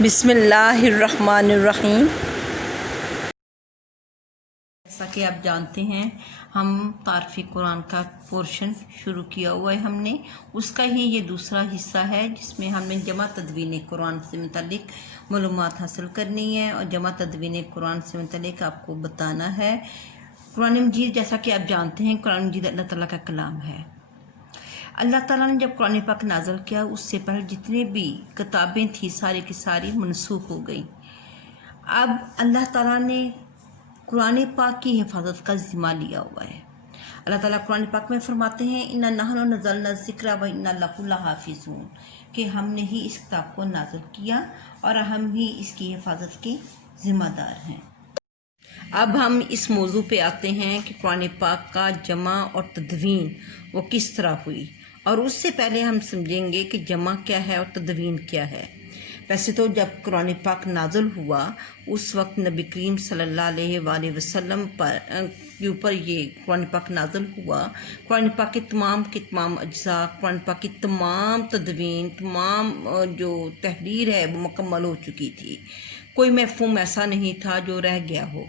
بسم اللہ الرحمن الرحیم۔ جیسا کہ آپ جانتے ہیں ہم تعارف قرآن کا پورشن شروع کیا ہوا ہے ہم نے، اس کا ہی یہ دوسرا حصہ ہے جس میں ہم نے جمع تدوین قرآن سے متعلق معلومات حاصل کرنی ہے اور جمع تدوین قرآن سے متعلق آپ کو بتانا ہے۔ قرآن مجید جیسا کہ آپ جانتے ہیں قرآن مجید اللہ تعالیٰ کا کلام ہے۔ اللہ تعالیٰ نے جب قرآن پاک نازل کیا اس سے پہلے جتنے بھی کتابیں تھیں ساری کی ساری منسوخ ہو گئیں۔ اب اللہ تعالیٰ نے قرآن پاک کی حفاظت کا ذمہ لیا ہوا ہے۔ اللہ تعالیٰ قرآن پاک میں فرماتے ہیں اِنَّا نَحْنُ نَزَّلْنَا الذِّکْرَ وَإِنَّا لَهُ لَحَافِظُونَ، کہ ہم نے ہی اس کتاب کو نازل کیا اور ہم ہی اس کی حفاظت کے ذمہ دار ہیں۔ اب ہم اس موضوع پہ آتے ہیں کہ قرآن پاک کا جمع اور تدوین وہ کس طرح ہوئی، اور اس سے پہلے ہم سمجھیں گے کہ جمع کیا ہے اور تدوین کیا ہے۔ ویسے تو جب قرآن پاک نازل ہوا اس وقت نبی کریم صلی اللہ علیہ وآلہ وسلم کے اوپر یہ قرآن پاک نازل ہوا۔ قرآن پاک کے تمام اجزاء، قرآن پاک کی تمام تدوین، تمام جو تحریر ہے وہ مکمل ہو چکی تھی۔ کوئی مفہوم ایسا نہیں تھا جو رہ گیا ہو،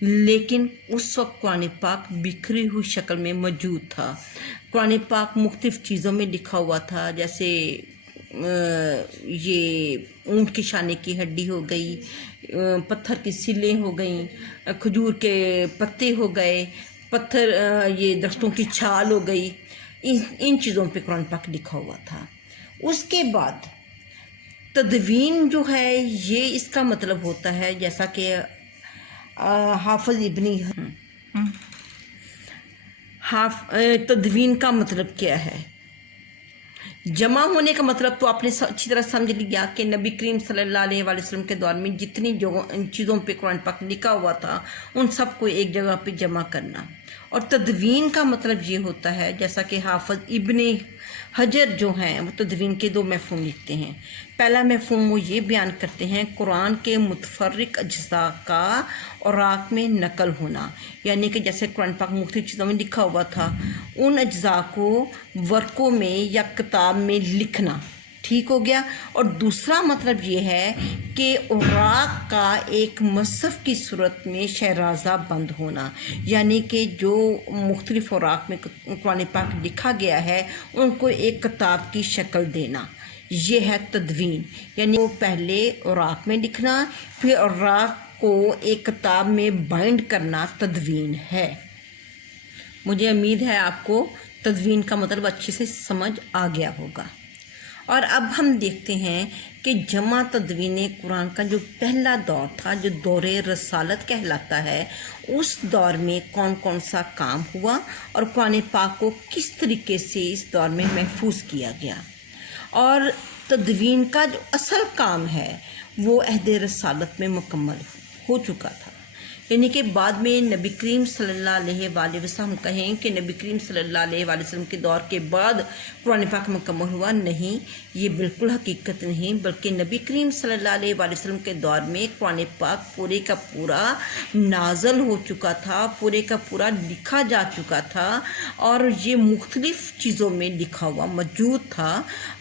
لیکن اس وقت قرآن پاک بکھری ہوئی شکل میں موجود تھا۔ قرآن پاک مختلف چیزوں میں لکھا ہوا تھا، جیسے یہ اونٹ کی شانے کی ہڈی ہو گئی، پتھر کی سلیں ہو گئیں، کھجور کے پتے ہو گئے، پتھر یہ درختوں کی چھال ہو گئی، ان چیزوں پہ قرآن پاک لکھا ہوا تھا۔ اس کے بعد تدوین جو ہے یہ اس کا مطلب ہوتا ہے، جیسا کہ حافظ ابنی تدوین کا مطلب کیا ہے؟ جمع ہونے کا مطلب تو آپ نے اچھی طرح سمجھ لیا کہ نبی کریم صلی اللہ علیہ وآلہ وسلم کے دور میں جتنی چیزوں پہ قرآن پاک لکھا ہوا تھا ان سب کو ایک جگہ پہ جمع کرنا۔ اور تدوین کا مطلب یہ ہوتا ہے، جیسا کہ حافظ ابن حجر جو ہیں وہ تدوین کے دو مفہوم لکھتے ہیں۔ پہلا مفہوم وہ یہ بیان کرتے ہیں قرآن کے متفرق اجزاء کا اوراق میں نقل ہونا، یعنی کہ جیسے قرآن پاک مختلف چیزوں میں لکھا ہوا تھا ان اجزاء کو ورقوں میں یا کتاب میں لکھنا، ٹھیک ہو گیا۔ اور دوسرا مطلب یہ ہے کہ اوراق کا ایک مصحف کی صورت میں شہرازہ بند ہونا، یعنی کہ جو مختلف اوراق میں قرآن پاک لکھا گیا ہے ان کو ایک کتاب کی شکل دینا، یہ ہے تدوین۔ یعنی وہ پہلے اوراق میں لکھنا پھر اوراق کو ایک کتاب میں بائنڈ کرنا تدوین ہے۔ مجھے امید ہے آپ کو تدوین کا مطلب اچھے سے سمجھ آ گیا ہوگا۔ اور اب ہم دیکھتے ہیں کہ جمع تدوین قرآن کا جو پہلا دور تھا، جو دور رسالت کہلاتا ہے، اس دور میں کون کون سا کام ہوا اور قرآن پاک کو کس طریقے سے اس دور میں محفوظ کیا گیا۔ اور تدوین کا جو اصل کام ہے وہ عہد رسالت میں مکمل ہو چکا تھا، یعنی کہ بعد میں نبی کریم صلی اللہ علیہ وآلہ وسلم کہیں کہ نبی کریم صلی اللہ علیہ وآلہ وسلم کے دور کے بعد قرآن پاک مکمل ہوا، نہیں، یہ بالکل حقیقت نہیں، بلکہ نبی کریم صلی اللہ علیہ وآلہ وسلم کے دور میں قرآن پاک پورے کا پورا نازل ہو چکا تھا، پورے کا پورا لکھا جا چکا تھا، اور یہ مختلف چیزوں میں لکھا ہوا موجود تھا۔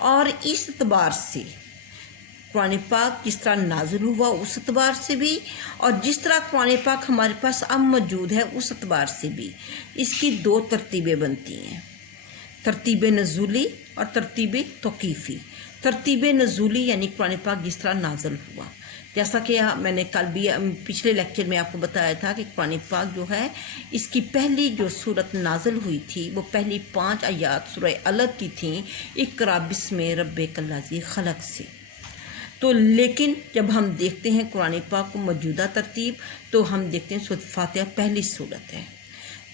اور اس اعتبار سے قرآن پاک جس طرح نازل ہوا اس اعتبار سے بھی، اور جس طرح قرآن پاک ہمارے پاس اب موجود ہے اس اعتبار سے بھی اس کی دو ترتیبیں بنتی ہیں، ترتیب نزولی اور ترتیب توقیفی۔ ترتیب نزولی یعنی قرآن پاک جس طرح نازل ہوا، جیسا کہ میں نے کل بھی پچھلے لیکچر میں آپ کو بتایا تھا کہ قرآن پاک جو ہے اس کی پہلی جو صورت نازل ہوئی تھی وہ پہلی 5 آیات سورہ علق کی تھیں، اقرأ بسم ربک الذی خلق سے۔ تو لیکن جب ہم دیکھتے ہیں قرآن پاک کو موجودہ ترتیب تو ہم دیکھتے ہیں سورۃ فاتحہ پہلی صورت ہے،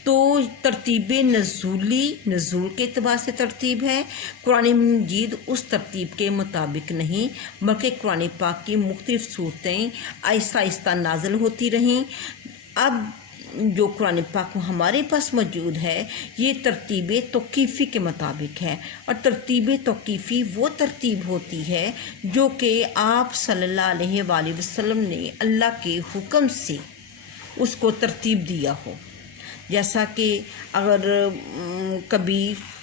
تو ترتیب نزولی نزول کے اعتبار سے ترتیب ہے۔ قرآن مجید اس ترتیب کے مطابق نہیں، بلکہ قرآن پاک کی مختلف صورتیں آہستہ آہستہ نازل ہوتی رہیں۔ اب جو قرآن پاک ہمارے پاس موجود ہے یہ ترتیب توقیفی کے مطابق ہے، اور ترتیب توقیفی وہ ترتیب ہوتی ہے جو کہ آپ صلی اللہ علیہ وآلہ وسلم نے اللہ کے حکم سے اس کو ترتیب دیا ہو۔ جیسا کہ اگر کبھی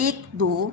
1, 2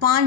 5,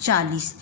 40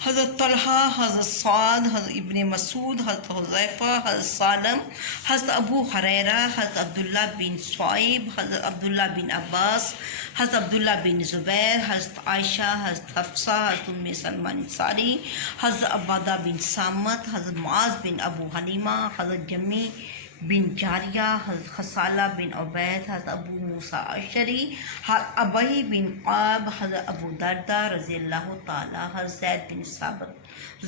حضرت طلحہ، حضرت سعد، حضرت ابن مسعود، حضرت حذیفہ، حضرت سالم، حضرت ابو ہریرہ، حضرت عبداللہ بن صعیب، حضرت عبداللہ بن عباس، حضرت عبداللہ بن زبیر، حضرت عائشہ، حضرت حفصہ، حضرت ام سلمہ انصاری، حضرت عبادہ بن سامت، حضرت معاذ بن ابو حلیمہ، حضرت جمی بن جاریہ، حضرت خصالہ بن عبید، حضرت ابو موسیٰ اشعری، حضرت ابی بن قاب، حضرت ابو دردہ رضی اللہ تعالیٰ، حضرت زید بن ثابت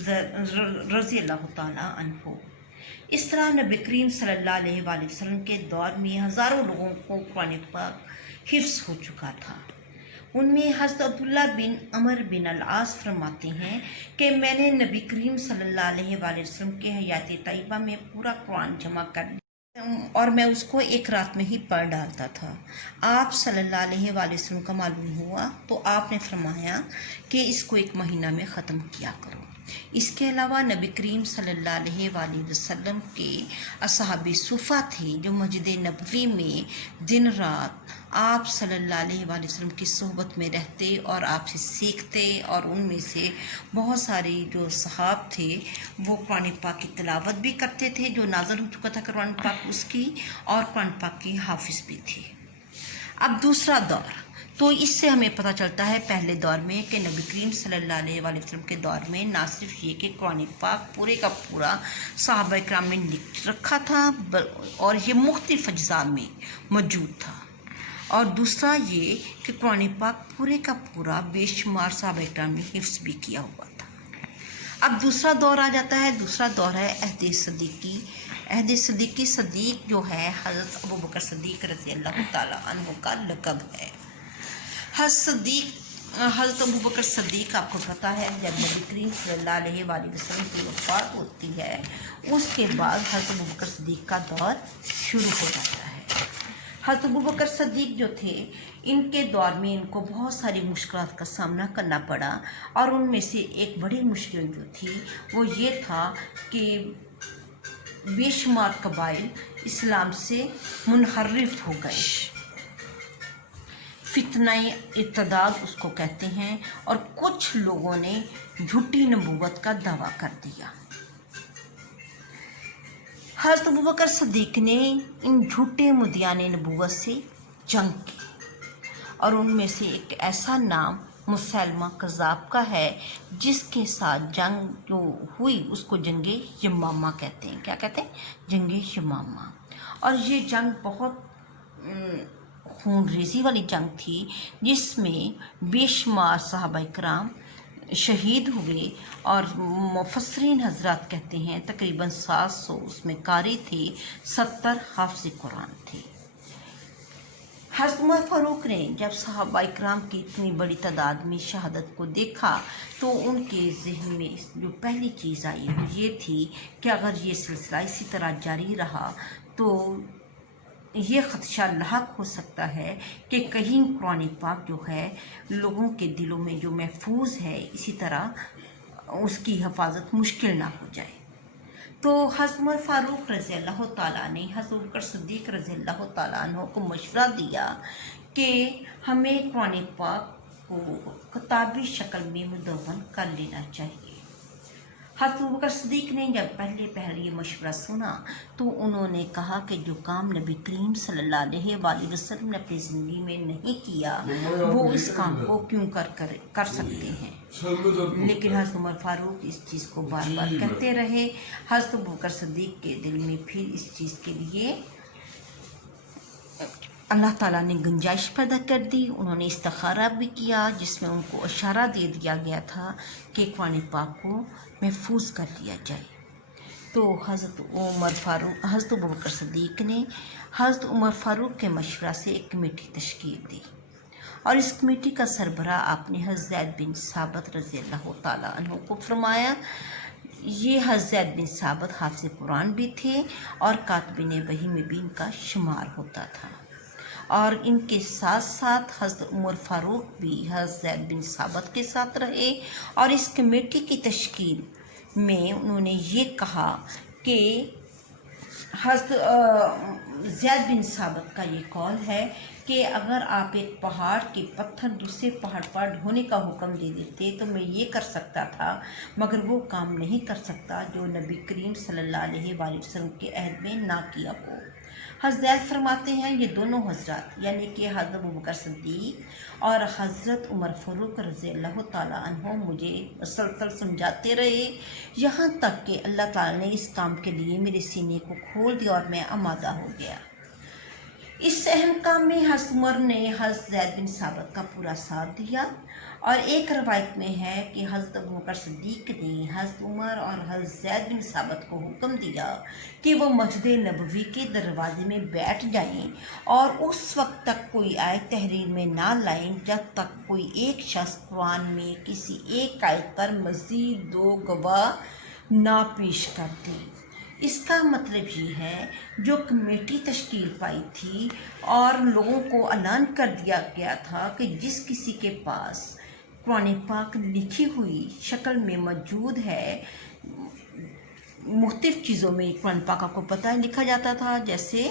رضی اللہ تعالیٰ عنہ۔ اس طرح نبی کریم صلی اللہ علیہ وآلہ وسلم کے دور میں ہزاروں لوگوں کو قرآن پاک حفظ ہو چکا تھا۔ ان میں حضرت عبداللہ بن عمر بن العاص فرماتے ہیں کہ میں نے نبی کریم صلی اللہ علیہ وآلہ وسلم کے حیات طیبہ میں پورا قرآن جمع کر لیا اور میں اس کو ایک رات میں ہی پڑھ ڈالتا تھا۔ آپ صلی اللہ علیہ وآلہ وسلم کا معلوم ہوا تو آپ نے فرمایا کہ اس کو ایک مہینہ میں ختم کیا کرو۔ اس کے علاوہ نبی کریم صلی اللہ علیہ وآلہ وسلم کے اصحاب صفہ تھے جو مسجد نبوی میں دن رات آپ صلی اللہ علیہ وآلہ وسلم کی صحبت میں رہتے اور آپ سے سیکھتے، اور ان میں سے بہت سارے جو صحاب تھے وہ قرآن پاک کی تلاوت بھی کرتے تھے جو نازل ہو چکا تھا قرآن پاک اس کی، اور قرآن پاک کے حافظ بھی تھے۔ اب دوسرا دور، تو اس سے ہمیں پتہ چلتا ہے پہلے دور میں کہ نبی کریم صلی اللہ علیہ وآلہ وسلم کے دور میں نہ صرف یہ کہ قرآن پاک پورے کا پورا صحابہ کرام نے لکھ رکھا تھا اور یہ مختلف اجزاء میں موجود تھا، اور دوسرا یہ کہ قرآن پاک پورے کا پورا بے شمار صحابہ کرام نے حفظ بھی کیا ہوا تھا۔ اب دوسرا دور آ جاتا ہے، دوسرا دور ہے عہد صدیقی۔ عہد صدیقی، صدیق جو ہے حضرت ابوبکر صدیق رضی اللہ تعالیٰ عنہ کا لقب ہے۔ حضرت ابوبکر صدیق آپ کو پتہ ہے جب نبی کریم صلی اللہ علیہ وآلہ وسلم کی وفات ہوتی ہے اس کے بعد حضرت ابوبکر صدیق کا دور شروع ہو جاتا ہے۔ حضرت ابوبکر صدیق جو تھے ان کے دور میں ان کو بہت ساری مشکلات کا سامنا کرنا پڑا، اور ان میں سے ایک بڑی مشکل جو تھی وہ یہ تھا کہ بے شمار قبائل اسلام سے منحرف ہو گئے، فتنہ ارتداد اس کو کہتے ہیں، اور کچھ لوگوں نے جھوٹی نبوت کا دعویٰ کر دیا۔ حضرت ابوبکر صدیق نے ان جھوٹے مدعیان نبوت سے جنگ کی، اور ان میں سے ایک ایسا نام مسلمہ کذاب کا ہے جس کے ساتھ جنگ جو ہوئی اس کو جنگ یمامہ کہتے ہیں۔ کیا کہتے ہیں؟ جنگ یمامہ۔ اور یہ جنگ بہت خون ریزی والی جنگ تھی جس میں بے شمار صحابہ کرام شہید ہوئے، اور مفسرین حضرات کہتے ہیں تقریباً 700 اس میں قاری تھے، 70 حافظ قرآن تھے۔ حضرت عمر فاروق نے جب صحابہ کرام کی اتنی بڑی تعداد میں شہادت کو دیکھا تو ان کے ذہن میں جو پہلی چیز آئی وہ یہ تھی کہ اگر یہ سلسلہ اسی طرح جاری رہا تو یہ خدشہ لاحق ہو سکتا ہے کہ کہیں قرآن پاک جو ہے لوگوں کے دلوں میں جو محفوظ ہے اسی طرح اس کی حفاظت مشکل نہ ہو جائے۔ تو حضرت عمر فاروق رضی اللہ تعالیٰ نے حضرت ابوبکر صدیق رضی اللہ تعالیٰ عنہ کو مشورہ دیا کہ ہمیں قرآن پاک کو کتابی شکل میں مدون کر لینا چاہیے۔ حضرت ابوبکر صدیق نے جب پہلے یہ مشورہ سنا تو انہوں نے کہا کہ جو کام نبی کریم صلی اللہ علیہ وآلہ وسلم نے اپنی زندگی میں نہیں کیا وہ اس کام کو کیوں کر سکتے ہیں۔ لیکن حضرت عمر فاروق اس چیز کو بار بار کہتے رہے۔ حضرت ابوبکر صدیق کے دل میں پھر اس چیز کے لیے اللہ تعالیٰ نے گنجائش پیدا کر دی۔ انہوں نے استخارہ بھی کیا جس میں ان کو اشارہ دے دیا گیا تھا کہ قرآن پاک کو محفوظ کر لیا جائے۔ تو حضرت ابوبکر صدیق نے حضرت عمر فاروق کے مشورہ سے ایک کمیٹی تشکیل دی، اور اس کمیٹی کا سربراہ آپ نے حضرت زید بن ثابت رضی اللہ تعالیٰ عنہ کو فرمایا۔ یہ حضرت زید بن ثابت حافظ قرآن بھی تھے اور کاتبین وحی میں بھی ان کا شمار ہوتا تھا، اور ان کے ساتھ ساتھ حضرت عمر فاروق بھی حضرت زید بن ثابت کے ساتھ رہے، اور اس کمیٹی کی تشکیل میں انہوں نے یہ کہا کہ حضرت زید بن ثابت کا یہ قول ہے کہ اگر آپ ایک پہاڑ کے پتھر دوسرے پہاڑ پر ڈھونے کا حکم دے دیتے تو میں یہ کر سکتا تھا، مگر وہ کام نہیں کر سکتا جو نبی کریم صلی اللہ علیہ وآلہ وسلم کے عہد میں نہ کیا ہو۔ حضرت زید فرماتے ہیں یہ دونوں حضرات یعنی کہ حضرت ابوبکر صدیق اور حضرت عمر فاروق رضی اللہ تعالیٰ عنہ مجھے مسلسل سمجھاتے رہے، یہاں تک کہ اللہ تعالیٰ نے اس کام کے لیے میرے سینے کو کھول دیا اور میں آمادہ ہو گیا۔ اس اہم کام میں حضرت عمر نے حضرت زید بن ثابت کا پورا ساتھ دیا، اور ایک روایت میں ہے کہ حضرت ابوبکر صدیق نے حضرت عمر اور حضرت زید بن ثابت کو حکم دیا کہ وہ مسجد نبوی کے دروازے میں بیٹھ جائیں اور اس وقت تک کوئی آیت تحریر میں نہ لائیں جب تک کوئی ایک شخص قرآن میں کسی ایک آیت پر مزید 2 گواہ نہ پیش کر دے۔ اس کا مطلب یہ ہے جو کمیٹی تشکیل پائی تھی اور لوگوں کو اعلان کر دیا گیا تھا کہ جس کسی کے پاس قرآن پاک لکھی ہوئی شکل میں موجود ہے، مختلف چیزوں میں قرآن پاک آپ کو پتہ ہے لکھا جاتا تھا، جیسے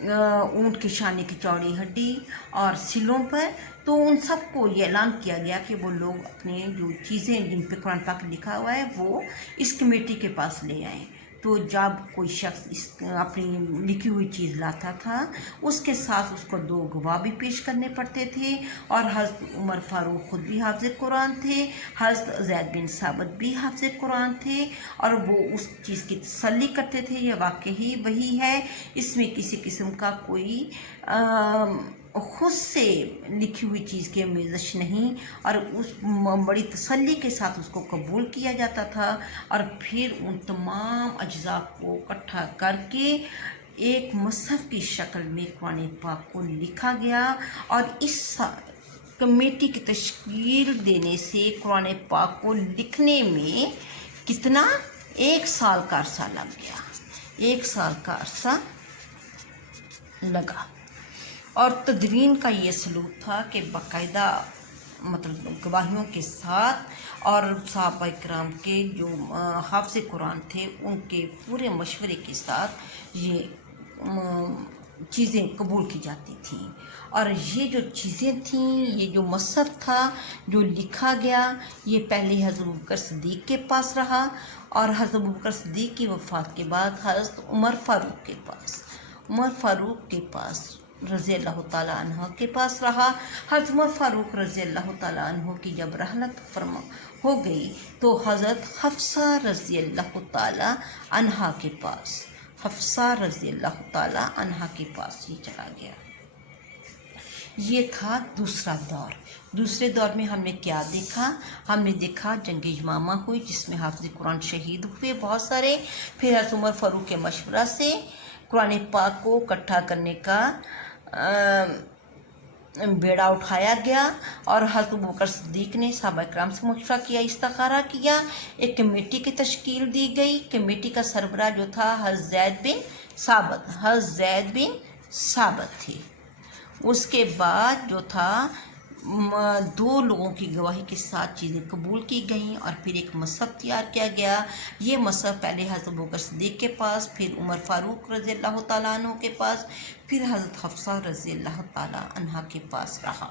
اونٹ کے شانے کی چوڑی ہڈی اور سلوں پر، تو ان سب کو یہ اعلان کیا گیا کہ وہ لوگ اپنے جو چیزیں جن پہ قرآن پاک لکھا ہوا ہے وہ اس کمیٹی کے پاس لے آئیں۔ تو جب کوئی شخص اپنی لکھی ہوئی چیز لاتا تھا اس کے ساتھ اس کو 2 گواہ بھی پیش کرنے پڑتے تھے، اور حضرت عمر فاروق خود بھی حافظ قرآن تھے، حضرت زید بن ثابت بھی حافظ قرآن تھے، اور وہ اس چیز کی تسلی کرتے تھے یہ واقعی وہی ہے، اس میں کسی قسم کا کوئی خود سے لکھی ہوئی چیز کی آمیزش نہیں، اور اس بڑی تسلی کے ساتھ اس کو قبول کیا جاتا تھا، اور پھر ان تمام اجزاء کو اکٹھا کر کے ایک مصحف کی شکل میں قرآن پاک کو لکھا گیا، اور اس کمیٹی کی تشکیل دینے سے قرآن پاک کو لکھنے میں کتنا 1 سال کا عرصہ لگ گیا، 1 سال کا عرصہ لگا۔ اور تدوین کا یہ سلوک تھا کہ باقاعدہ مطلب گواہیوں کے ساتھ اور صحابہ کرام کے جو حافظ قرآن تھے ان کے پورے مشورے کے ساتھ یہ چیزیں قبول کی جاتی تھیں، اور یہ جو چیزیں تھیں، یہ جو مصحف تھا جو لکھا گیا، یہ پہلے حضرت ابوبکر صدیق کے پاس رہا، اور حضرت ابوبکر صدیق کی وفات کے بعد حضرت عمر فاروق کے پاس رضی اللہ تعالیٰ عنہ کے پاس رہا۔ حضرت عمر فاروق رضی اللہ تعالیٰ عنہ کی جب رحلت فرما ہو گئی تو حضرت حفصہ رضی اللہ تعالیٰ عنہ کے پاس یہ چلا گیا۔ یہ تھا دوسرا دور۔ دوسرے دور میں ہم نے کیا دیکھا؟ ہم نے دیکھا جنگ یمامہ ہوئی جس میں حافظ قرآن شہید ہوئے بہت سارے، پھر حضرت عمر فاروق کے مشورہ سے قرآن پاک کو اکٹھا کرنے کا بیڑا اٹھایا گیا، اور حضرت ابوبکر صدیق نے صحابہ کرام سے مشورہ کیا، استخارہ کیا، ایک کمیٹی کی تشکیل دی گئی۔ کمیٹی کا سربراہ جو تھا حضرت زید بن ثابت تھے۔ اس کے بعد جو تھا 2 لوگوں کی گواہی کے ساتھ چیزیں قبول کی گئیں، اور پھر ایک مصحف تیار کیا گیا۔ یہ مصحف پہلے حضرت ابوبکر صدیق کے پاس، پھر عمر فاروق رضی اللہ تعالیٰ عنہ کے پاس، پھر حضرت حفصہ رضی اللہ تعالیٰ عنہ کے پاس رہا۔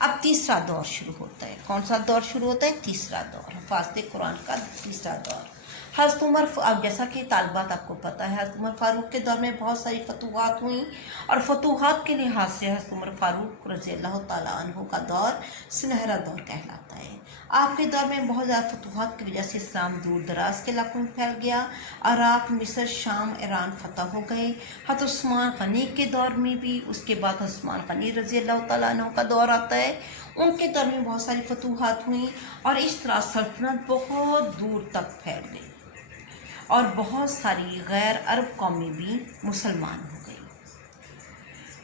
اب تیسرا دور شروع ہوتا ہے۔ کون سا دور شروع ہوتا ہے؟ تیسرا دور، حفاظت قرآن کا تیسرا دور۔ حضرت عمر اب جیسا کہ طالبات آپ کو پتہ ہے حضرت عمر فاروق کے دور میں بہت ساری فتوحات ہوئیں، اور فتوحات کے لحاظ سے حضرت عمر فاروق رضی اللہ تعالیٰ عنہ کا دور سنہرا دور کہلاتا ہے۔ آپ کے دور میں بہت زیادہ فتوحات کی وجہ سے اسلام دور دراز کے علاقوں میں پھیل گیا، عراق، مصر، شام، ایران فتح ہو گئے۔ حضرت عثمان غنی کے دور میں بھی، اس کے بعد حضرت عثمان غنی رضی اللہ تعالیٰ عنہ کا دور آتا ہے، ان کے دور میں بہت ساری فتوحات ہوئیں، اور اس طرح سلطنت بہت دور تک پھیل گئی، اور بہت ساری غیر عرب قومیں بھی مسلمان ہو گئی۔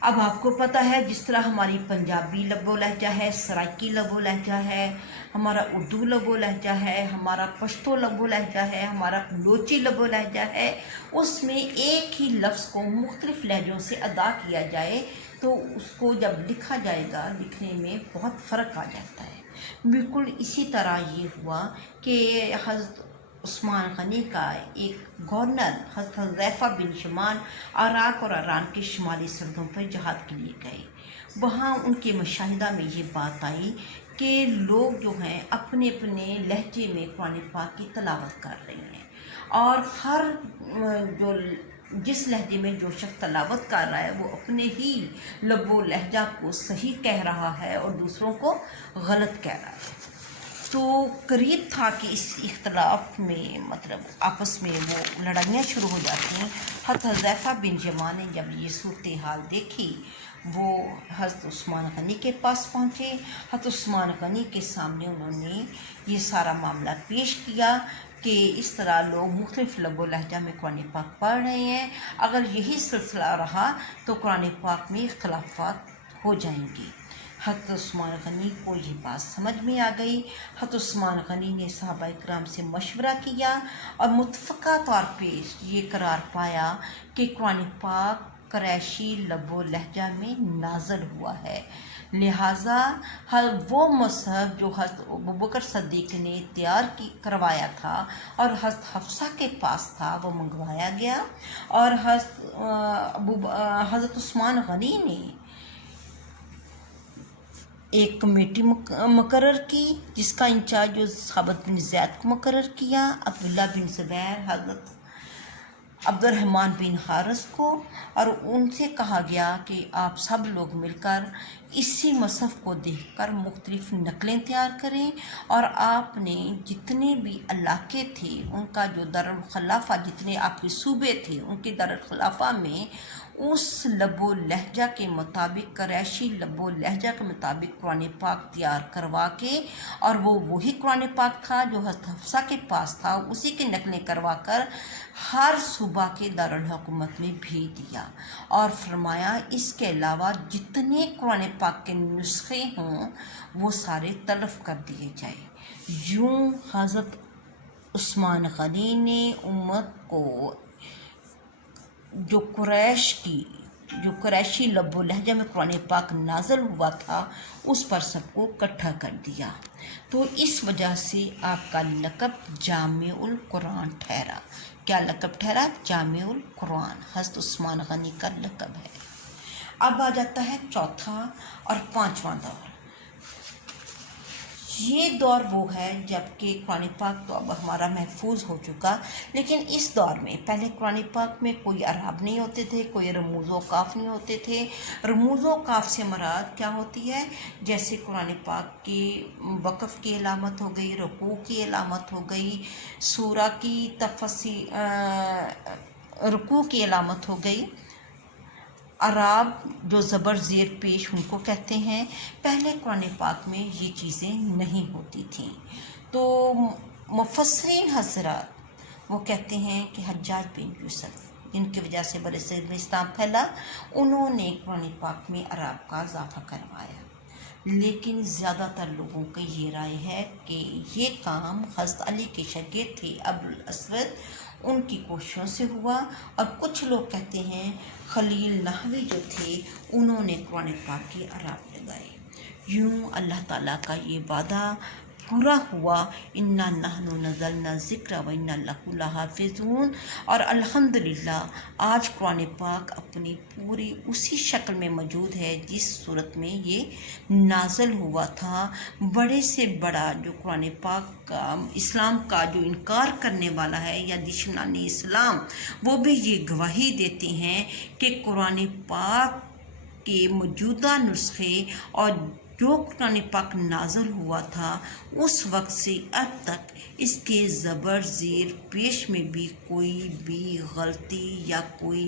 اب آپ کو پتہ ہے جس طرح ہماری پنجابی لب و لہجہ ہے، سرائکی لب و لہجہ ہے، ہمارا اردو لب و لہجہ ہے، ہمارا پشتو لب و لہجہ ہے، ہمارا بلوچی لب و لہجہ ہے، اس میں ایک ہی لفظ کو مختلف لہجوں سے ادا کیا جائے تو اس کو جب لکھا جائے گا لکھنے میں بہت فرق آ جاتا ہے۔ بالکل اسی طرح یہ ہوا کہ حضرت عثمان غنی کا ایک گورنر حضرت حذیفہ بن یمان عراق اور ایران کے شمالی سرحدوں پر جہاد کے لیے گئے۔ وہاں ان کے مشاہدہ میں یہ بات آئی کہ لوگ جو ہیں اپنے اپنے لہجے میں قرآن پاک کی تلاوت کر رہے ہیں، اور ہر جس لہجے میں جو شخص تلاوت کر رہا ہے وہ اپنے ہی لب و لہجہ کو صحیح کہہ رہا ہے اور دوسروں کو غلط کہہ رہا ہے۔ تو قریب تھا کہ اس اختلاف میں آپس میں وہ لڑائیاں شروع ہو جاتی ہیں۔ حضرت حذیفہ بن یمان نے جب یہ صورتحال دیکھی، وہ حضرت عثمان غنی کے پاس پہنچے۔ حضرت عثمان غنی کے سامنے انہوں نے یہ سارا معاملہ پیش کیا کہ اس طرح لوگ مختلف لب و لہجہ میں قرآن پاک پڑھ رہے ہیں، اگر یہی سلسلہ رہا تو قرآن پاک میں اختلافات ہو جائیں گے۔ حضرت عثمان غنی کو یہ بات سمجھ میں آ گئی۔ حضرت عثمان غنی نے صحابہ کرام سے مشورہ کیا اور متفقہ طور پہ یہ قرار پایا کہ قرآن پاک قریشی لب و لہجہ میں نازل ہوا ہے، لہٰذا وہ مصحف جو حضرت ابوبکر صدیق نے تیار کروایا تھا اور حضرت حفصہ کے پاس تھا وہ منگوایا گیا، اور حضرت عثمان غنی نے ایک کمیٹی مقرر کی جس کا انچارج ثابت بن زید کو مقرر کیا، عبداللہ بن زبیر، حضرت عبد الرحمن بن حارث کو، اور ان سے کہا گیا کہ آپ سب لوگ مل کر اسی مصحف کو دیکھ کر مختلف نقلیں تیار کریں، اور آپ نے جتنے بھی علاقے تھے ان کا جو دارالخلافہ، جتنے آپ کے صوبے تھے ان کے دارالخلافہ میں اس لب و لہجہ کے مطابق، قریشی لب و لہجہ کے مطابق قرآن پاک تیار کروا کے، اور وہی قرآن پاک تھا جو حضرت حفصہ کے پاس تھا، اسی کی نقلیں کروا کر ہر صوبہ کے دارالحکومت میں بھیج دیا، اور فرمایا اس کے علاوہ جتنے قرآن پاک کے نسخے ہوں وہ سارے تلف کر دیے جائیں۔ یوں حضرت عثمان غنی نے امت کو جو قریشی لب و لہجہ میں قرآن پاک نازل ہوا تھا اس پر سب کو اکٹھا کر دیا۔ تو اس وجہ سے آپ کا لقب جامع القرآن ٹھہرا۔ کیا لقب ٹھہرا؟ جامع القرآن، حضرت عثمان غنی کا لقب ہے۔ اب آ جاتا ہے چوتھا اور پانچواں دور۔ یہ دور وہ ہے جب کہ قرآن پاک تو اب ہمارا محفوظ ہو چکا، لیکن اس دور میں پہلے قرآن پاک میں کوئی اعراب نہیں ہوتے تھے، کوئی رموز و قاف نہیں ہوتے تھے۔ رموز و قاف سے مراد کیا ہوتی ہے؟ جیسے قرآن پاک کی وقف کی علامت ہو گئی، رکوع کی علامت ہو گئی، سورہ کی رکوع کی علامت ہو گئی، اعراب جو زبر زیر پیش ان کو کہتے ہیں۔ پہلے قرآن پاک میں یہ چیزیں نہیں ہوتی تھیں، تو مفسرین حضرات وہ کہتے ہیں کہ حجاج بن یوسف، جن کی وجہ سے برصغیر میں اسلام پھیلا، انہوں نے قرآن پاک میں اعراب کا اضافہ کروایا، لیکن زیادہ تر لوگوں کی یہ رائے ہے کہ یہ کام حضرت علی کے شاگرد تھے ابو الاسود، ان کی کوششوں سے ہوا، اور کچھ لوگ کہتے ہیں خلیل نحوی جو تھے انہوں نے قرآن پاک کی اعراب لگائے۔ یوں اللہ تعالیٰ کا یہ وعدہ پورا ہوا، انا نحن نزلنا الذکر و انا لہ لحافظون، اور الحمدللہ آج قرآن پاک اپنی پوری اسی شکل میں موجود ہے جس صورت میں یہ نازل ہوا تھا۔ بڑے سے بڑا جو قرآن پاک کا اسلام کا جو انکار کرنے والا ہے یا دشمنان اسلام، وہ بھی یہ گواہی دیتے ہیں کہ قرآن پاک کے موجودہ نسخے اور جو قرآن پاک نازل ہوا تھا اس وقت سے اب تک اس کے زبر زیر پیش میں بھی کوئی بھی غلطی یا کوئی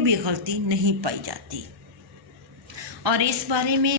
بھی غلطی نہیں پائی جاتی، اور اس بارے میں